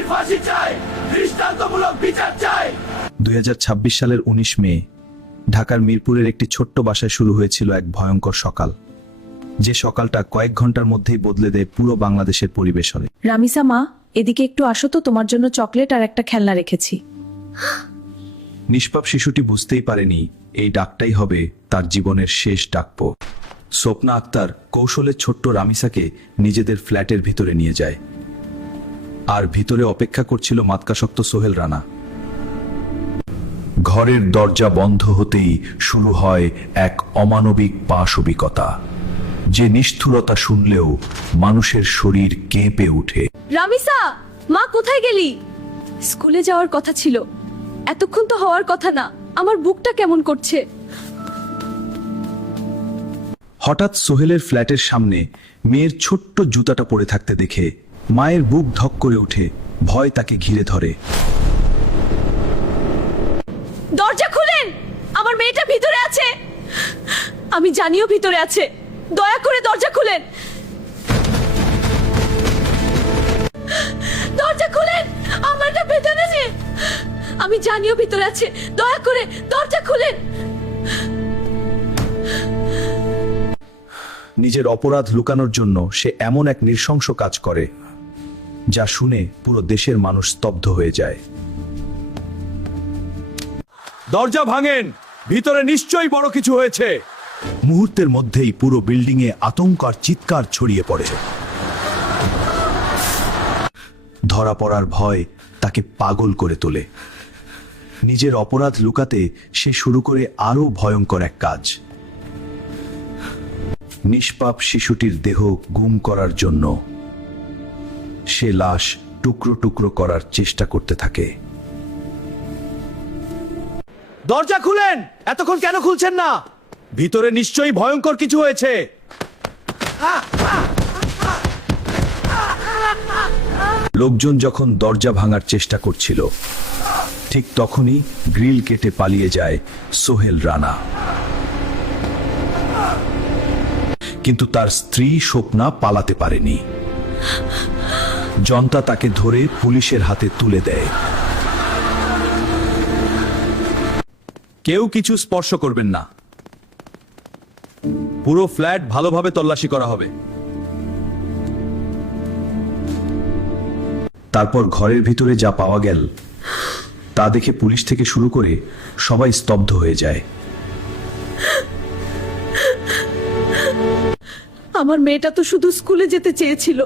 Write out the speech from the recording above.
খুনির ফাঁসি চাই, দৃষ্টান্তমূলক বিচার চাই। 2026 সালের 19 মে ঢাকার মিরপুরের একটি ছোট্ট বাসায় শুরু হয়েছিল এক ভয়ঙ্কর সকাল, যে সকালটা কয়েক ঘন্টার মধ্যেই বদলে দেয় পুরো বাংলাদেশের পরিবেশ। রামিসা মা, এদিকে একটু আসো তো, তোমার জন্য চকলেট আর একটা খেলনা রেখেছি। নিষ্পাপ শিশুটি বুঝতেই পারেনি এই ডাকটাই হবে তার জীবনের শেষ ডাকপো। স্বপ্না আক্তার কৌশলে ছোট্ট রামিসাকে নিজেদের ফ্ল্যাটের ভিতরে নিয়ে যায়, আর ভিতরে অপেক্ষা করছিল মাতকাসক্ত সোহেল রানা। ঘরের দরজা বন্ধ হতেই শুরু হয় এক অমানবিক পাশবিকতা, যে নিষ্ঠুরতা শুনলেও মানুষের শরীর কেঁপে ওঠে। রামিসা মা, কোথায় গেলি? স্কুলে যাওয়ার কথা ছিল, এতক্ষণ তো হওয়ার কথা না। আমার বুকটা কেমন করছে। হঠাৎ সোহেলের ফ্ল্যাটের সামনে মেয়ের ছোট্ট জুতাটা পড়ে থাকতে দেখে মায়ের বুক ধক করে ওঠে, ভয় তাকে ঘিরে ধরে। দরজা খুলেন, আমার মেয়েটা ভিতরে আছে। আমি জানিও ভিতরে আছে, দয়া করে দরজা খুলেন। দরজা খুলেন, আমারটা ভিতরে আছে। আমি জানিও ভিতরে আছে, দয়া করে দরজা খুলেন। নিজের অপরাধ লুকানোর জন্য সে এমন এক নৃশংস কাজ করে, যা শুনে পুরো দেশের মানুষ স্তব্ধ হয়ে যায়। দরজা ভাঙেন, ভিতরে নিশ্চয়ই বড় কিছু হয়েছে। মুহূর্তের মধ্যেই পুরো বিল্ডিংয়ে আতঙ্ক আর চিৎকার ছড়িয়ে পড়ে। ধরা পড়ার ভয় তাকে পাগল করে তোলে। নিজের অপরাধ লুকাতে সে শুরু করে আরো ভয়ঙ্কর এক কাজ। নিষ্পাপ শিশুটির দেহ গুম করার জন্য সে লাশ টুকরো টুকরো করার চেষ্টা করতে থাকে। দরজা খুলেন, এতক্ষণ কেন খুলছেন না? ভিতরে নিশ্চয়ই ভয়ঙ্কর কিছু হয়েছে। লোকজন যখন দরজা ভাঙার চেষ্টা করছিল, ঠিক তখনই গ্রিল কেটে পালিয়ে যায় সোহেল রানা। কিন্তু তার স্ত্রী স্বপ্না পালাতে পারেনি। জনতা তাকে ধরে পুলিশের হাতে তুলে দেয়। কেউ কিছু স্পর্শ করবেন না, পুরো ফ্ল্যাট ভালোভাবে তল্লাশি করা হবে। তারপর ঘরের ভিতরে যা পাওয়া গেল তা দেখে পুলিশ থেকে শুরু করে সবাই স্তব্ধ হয়ে যায়। আমার মেয়েটা তো শুধু স্কুলে যেতে চেয়েছিল,